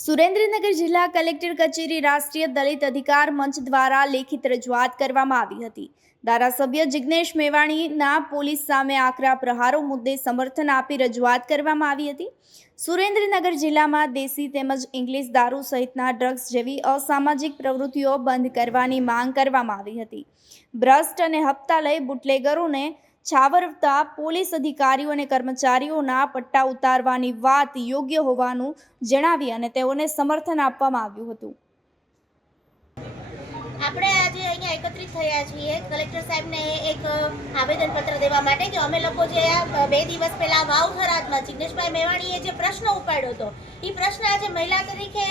સુરેન્દ્રનગર જિલ્લા કલેક્ટર કચેરી રાષ્ટ્રીય દલિત અધિકાર મંચ દ્વારા લેખિત રજૂઆત કરવામાં આવી હતી. ધારાસભ્ય જિગ્નેશ મેવાણીના પોલીસ સામે આકરા પ્રહારો મુદ્દે સમર્થન આપી રજૂઆત કરવામાં આવી હતી. સુરેન્દ્રનગર જિલ્લામાં દેશી તેમજ ઇંગ્લિશ દારૂ સહિતના ડ્રગ્સ જેવી અસામાજિક પ્રવૃત્તિઓ બંધ કરવાની માંગ કરવામાં આવી હતી. ભ્રષ્ટ અને હપ્તા લઈ બુટલેગરોને છાવરતા પોલીસ અધિકારીઓ અને કર્મચારીઓના પટ્ટા ઉતારવાની વાત યોગ્ય હોવાનું જણાવી અને તેઓને સમર્થન આપવામાં આવ્યું હતું. આપણે આજે એકત્રિત થયા છીએ. કલેક્ટર સાહેબને એક આવેદનપત્ર દેવા માટે કે અમે લોકો જે બે દિવસ પહેલા વાવ થરાદમાં જિગ્નેશભાઈ મેવાણીએ જે પ્રશ્ન ઉપાડ્યો હતો, એ પ્રશ્ન આજે મહિલા તરીકે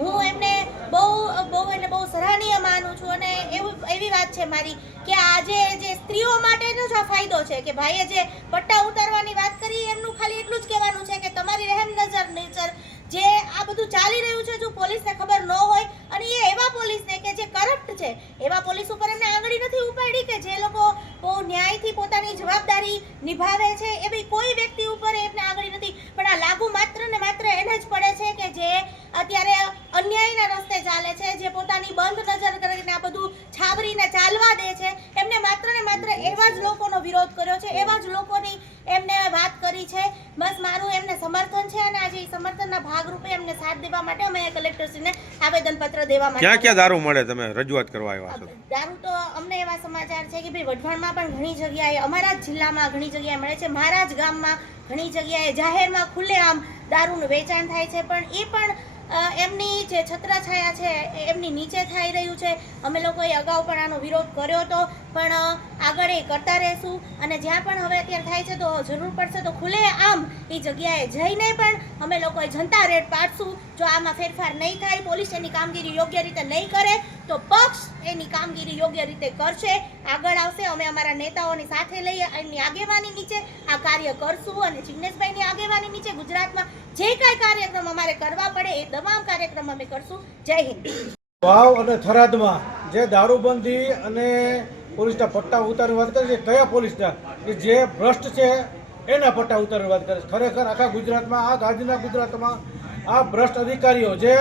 હું એમને બહુ બહુ એટલે બહુ સરાહનીય માનું છું અને એવું, એવી વાત છે મારી કે આજે જે સ્ત્રીઓ માટેનો જ આ ફાયદો છે કે ભાઈએ જે પટ્ટા ઉતારવાની વાત કરી, એમનું ખાલી એટલું જ કહેવાનું છે કે તમારી રહેમ નજર, નેચર જે આ બધું ચાલી રહ્યું છે, જો પોલીસને ખબર ન હોય અને એ એવા પોલીસને કે જે કરપ્ટ છે. એવા પોલીસ ઉપર એમને આંગળી નથી ઉપાડી કે જે લોકો બહુ ન્યાયથી પોતાની જવાબદારી નિભાવે છે એવી કોઈ વ્યક્તિ ઉપર એમને આંગળી નથી. પણ આ લાગુ માત્ર ને માત્ર એને જ પડે છે કે જે અત્યારે અન્યાયના રસ્તે ચાલે છે જે પોતાની બંધ નજર કરીને આ બધું છાવરીને ચાલવા દે છે એમને માત્ર ને માત્ર એવા જ લોકોનો વિરોધ કર્યો છે એવા જ લોકોની એમને વાત કરી છે. બસ મારું એમને સમર્થન છે અને આજે સમર્થનના સમર્થનના ભાગરૂપે એમને સાથ દેવા માટે અમે કલેક્ટરશ્રીને આવેદનપત્ર દેવા માટે ક્યાં ક્યાં દારૂ મળે તમે રજૂઆત કરવા આવ્યા છો? દારૂ તો અમને એવા સમાચાર છે કે ભાઈ વઢવાણમાં પણ ઘણી જગ્યાએ અમારા જ જિલ્લામાં ઘણી જગ્યાએ મળે છે મારા જ ગામમાં ઘણી જગ્યાએ જાહેરમાં ખુલ્લેઆમ દારૂનું વેચાણ થાય છે પણ એ પણ એમની જે છત્રછાયા છે એમની નીચે થઈ રહ્યું છે. અમે લોકોએ અગાઉ પણ આનો વિરોધ કર્યો હતો પણ આગળ એ કરતા રહેશું. અને જ્યાં પણ હવે અત્યારે થાય છે તો જરૂર પડશે તો ખુલ્લે આમ એ જગ્યાએ જઈને પણ અમે લોકોએ જનતા રેડ પાડશું. જો આમાં ફેરફાર નહીં થાય, પોલીસ એની કામગીરી યોગ્ય રીતે નહીં કરે, તો પક્ષ એની કામગીરી યોગ્ય રીતે કરશે. આગળ આવશે, અમે અમારા નેતાઓની સાથે લઈ એમની આગેવાની નીચે આ કાર્ય કરશું. અને જિગ્નેશભાઈની આગેવાની નીચે ગુજરાતમાં જે કાંઈ કાર્યક્રમ અમારે કરવા પડે એ તમામ કાર્યક્રમ અમે કરશું. જય હિન્દ. વાવ અને થરાદમાં જે દારૂબંધી અને પોલીસના પટ્ટા ઉતારવાની વાત કરે છે. કયા પોલીસના? કે જે ભ્રષ્ટ છે, એના પટ્ટા ઉતારવાની વાત કરે છે. ખરેખર આખા ગુજરાતમાં, આ ગાંધીના ગુજરાતમાં આ ભ્રષ્ટ અધિકારીઓ જે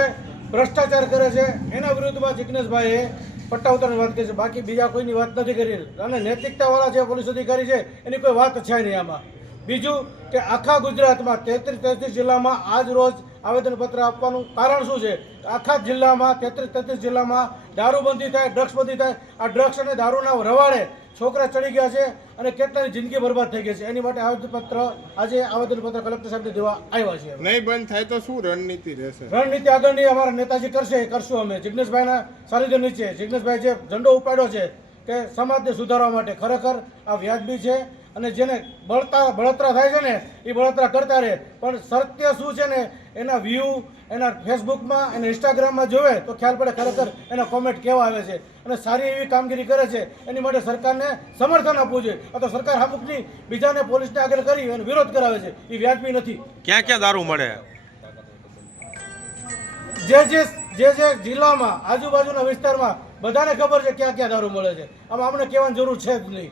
ભ્રષ્ટાચાર કરે છે, એના વિરુદ્ધમાં જિજ્ઞેશભાઈએ પટ્ટા ઉતારવાની વાત કરી છે. બાકી બીજા કોઈની વાત નથી કરી. અને નૈતિકતાવાળા જે પોલીસ અધિકારી છે, એની કોઈ વાત છે નહીં આમાં. બીજું કે આખા ગુજરાતમાં તેત્રીસ તેત્રીસ જિલ્લામાં આજ રોજ આવેદનપત્ર આપવાનું કારણ શું છે? આખા જિલ્લામાં તેત્રીસ તેત્રીસ જિલ્લામાં દારૂબંધી થાય ડ્રગ્સબંધી થાય આ ડ્રગ્સ અને દારૂના રવાડે છોકરા ચડી ગયા છે અને કેટલાની જિંદગી બરબાદ થઈ ગઈ છે. એની માટે આવેદનપત્ર આજે આવેદનપત્ર કલેક્ટર સાહેબને દેવા આવ્યા છે નહીં બંધ થાય તો શું રણનીતિ રહેશે? રણનીતિ આગળની અમારા નેતાજી કરશે એ કરશું અમે. જિગ્નેશભાઈના સાનિધ્ય નીચે. જિજ્ઞેશભાઈ જે ઝંડો ઉપાડ્યો છે કે સમાજને સુધારવા માટે ખરેખર આ વ્યાજબી છે. અને જેને બળતા બળતરા થાય છે ને એ બળતરા કરતા રહે. પણ સત્ય શું છે ને એના વ્યૂ એના ફેસબુકમાં એના ઇન્સ્ટાગ્રામમાં જોવે તો ખ્યાલ પડે ખરેખર એના કોમેન્ટ કેવા આવે છે. અને સારી એવી કામગીરી કરે છે એની માટે સરકારને સમર્થન આપવું જોઈએ. આ તો સરકાર હામુકની બીજાને પોલીસને આગળ કરી અને વિરોધ કરાવે છે. એ વ્યાજબી નથી. ક્યાં ક્યાં દારૂ મળે? જે જે જે જે જિલ્લામાં આજુબાજુના વિસ્તારમાં બધાને ખબર છે ક્યાં ક્યાં દારૂ મળે છે. આમાં આપણે કહેવાની જરૂર છે જ નહીં.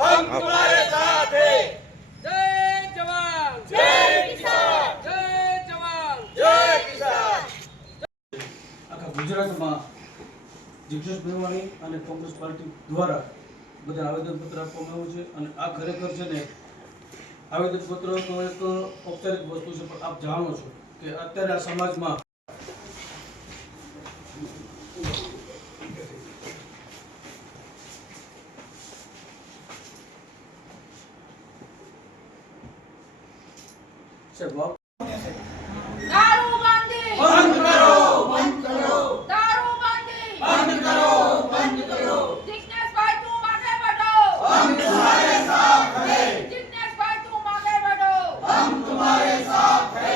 हम तुम्हारे साथ हैं जय जवान जय किसान जय जवान जय किसान આખા ગુજરાતમાં જિગ્નેશ મેવાણી અને કોંગ્રેસ પાર્ટી દ્વારા બધા આવેદનપત્ર આપવામાં આવ્યું છે અને આ ખરેખર છે ને આવેદનપત્ર તો એક ઔપચારિક વસ્તુ છે પણ આપ જાણો છો કે અત્યારે આ સમાજમાં સાહેબ વાવ